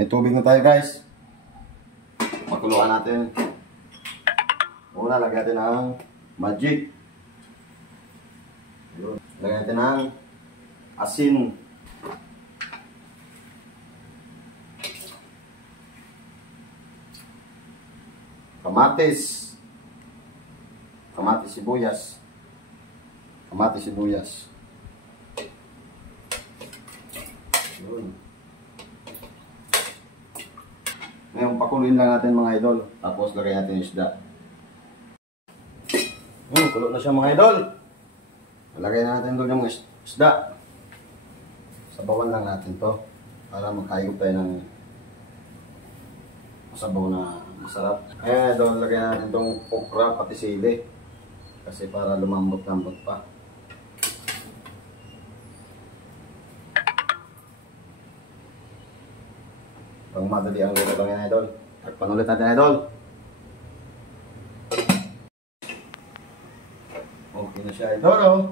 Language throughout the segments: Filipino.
May tubig na tayo guys. Makuluan natin. Una, lagyan natin ng magic. Lagyan natin ng asin. Kamatis. Kamatis sibuyas. Kamatis sibuyas. Yun. Ngayon, pakuluin lang natin mga idol. Tapos lagyan natin yung isda. Kulo na siya mga idol. Lagay na natin doon yung isda. Sabawan lang natin to para magkaigop tayo ng masabaw na masarap. Doon lagyan natin itong okra pati sili. Kasi para lumambot-lambot pa. Pang madali ang luto lang yan idol. Takpan ulit natin idol. Okay na siya idol oh.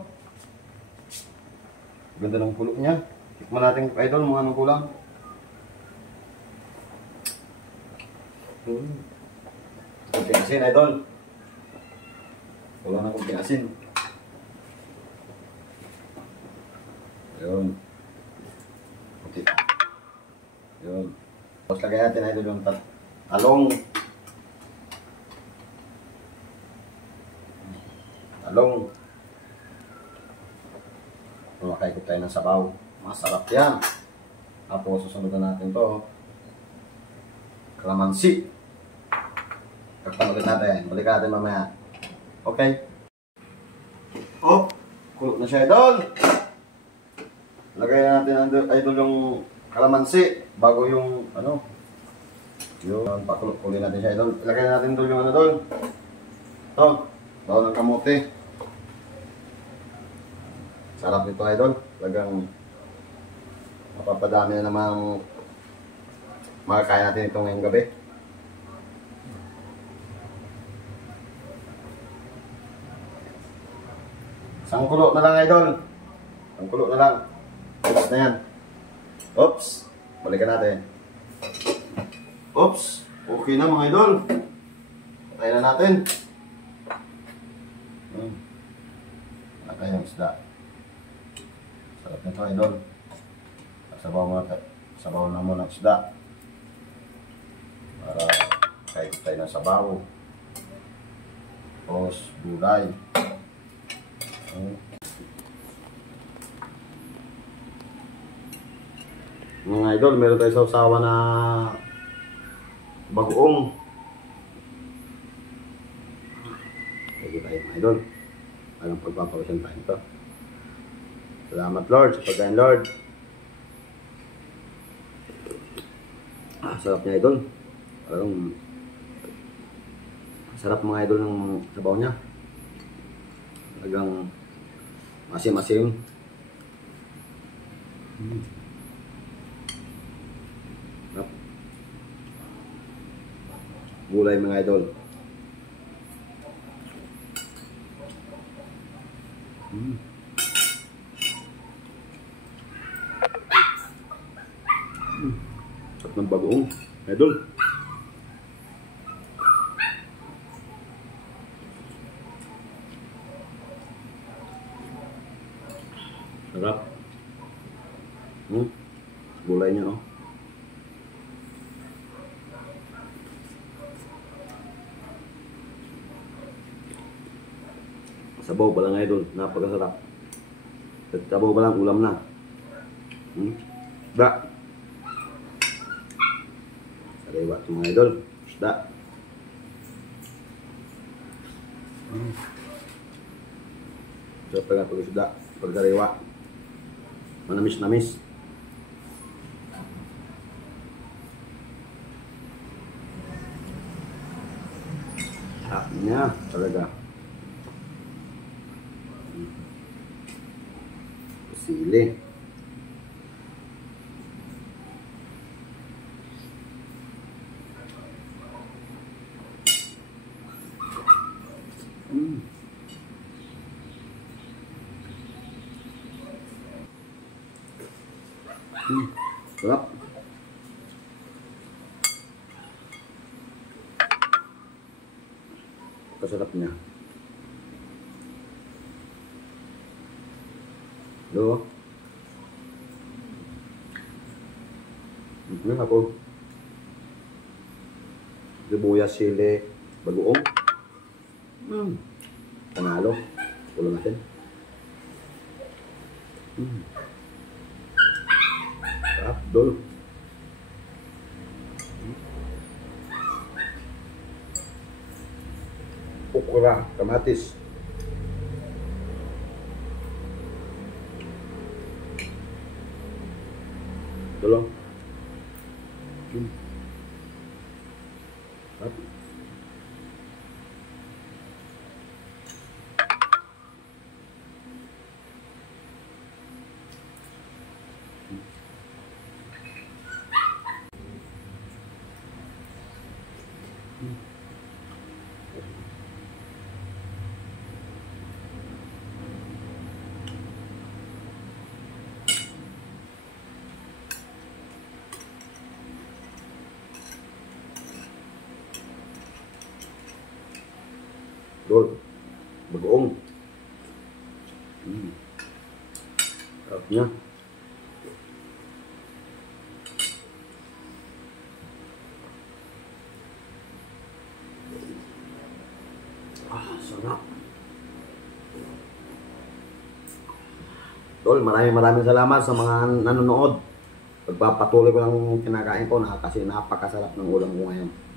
Ganda ng pulo niya. Tikman natin idol mga anong kulang. Kunting asin idol. Kulang na kunting asin. Ayun. Okay. Ayun. Tapos lagay natin idol yung talong. Talong. Makaikot tayo ng sabaw. Masarap yan. Tapos susunod na natin to. Kalamansi. Takpan ulit natin. Balikan natin mamaya. Okay. Oh, kulo na siya idol. Lagay natin idol yung kalamansi bago yung ano. Yung pakulo-kuloy natin siya idol. Ilagay natin doon yung ano doon. Ito. Bago ng kamote. Sarap nito idol. Talagang mapapadami na namang makakain natin ito ngayong gabi. Sangkulo na lang idol. Sangkulo na lang. Oops na yan. Oops. Balikan natin. Oops. Okay na mga idol. Patayin na natin. Nakaya yung isda. Sarap nito idol. Sabaw na muna ng isda. Para kahit tayo ng sabaw. Tapos gulay. Mga idol, meron tayo sa usawa na bagoong. Lagi tayo mga idol. Alang pagpapawisan tayo ito. Salamat Lord sa pagkain Lord. Sarap niya idol. Parang sarap mga idol ng sabaw niya. Talagang masim-masim. Sarap. Gulay mga idol. Sarap ng bagoong idol. Sarap. Gulay niya oh. Sabaw pa lang idol, napakasarap. Sabaw pa lang, ulam na. Isda. Sariwa ito mga idol. Isda. Sarap pa nga pag-isda. Pag-sariwa. Manamis-namis. Sarap niya talaga. Sili. Sarap. Kasarap niya. Loh. Ako. Sibuyas, sili, bagoong. Panalo. Ulo natin. Sarap, dol. Okra, kamatis. Dolo. Sarap. Dol, bagoong. Sarap niya. Sarap. Dol, maraming salamat sa mga nanonood. Pagpapatuloy ko lang kinakain ko na kasi napakasarap ng ulam ko ngayon.